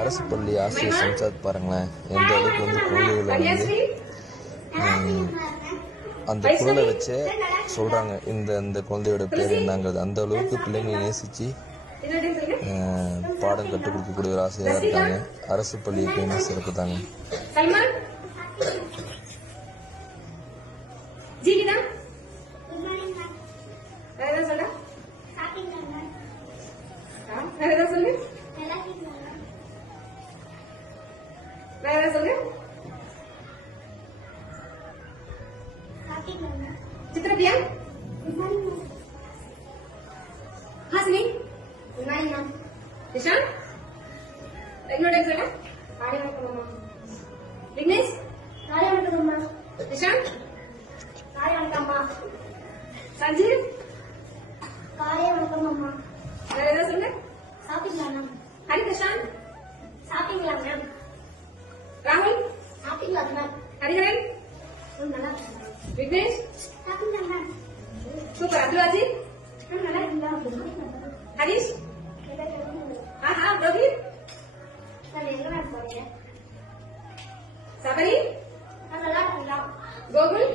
அரசு பள்ளி ஆசிரியர் சம்சாத் பாருங்களேன், எந்த அளவுக்கு வந்து குழந்தைகளை வந்து அந்த குரலை வச்சு சொல்றாங்க இந்த குழந்தையோட பேர் என்னங்கிறது. அந்த அளவுக்கு பிள்ளைங்களை நேசிச்சு பாடம் கற்றுக் கொடுக்கக்கூடிய ஒரு ஆசிரியராக இருக்காங்க. அரசு பள்ளி எப்பயுமே சிறப்பு தாங்க. चित्रप्रिया हासिनी गुड मॉर्निंग मैम निशान इग्नोर एक्सला आगे मत मम्मा विघ्नेश आगे मत मम्मा निशान आगे मत अम्मा संजीव आगे मत मम्मा मेरे सुन ले शॉपिंग लाना हरी प्रशांत शॉपिंग लाना राहुल शॉपिंग लाना हरिहरन उन मला विघ्नेश शॉपिंग लाना super Abdulaji Harish Rohit Sabari Gogul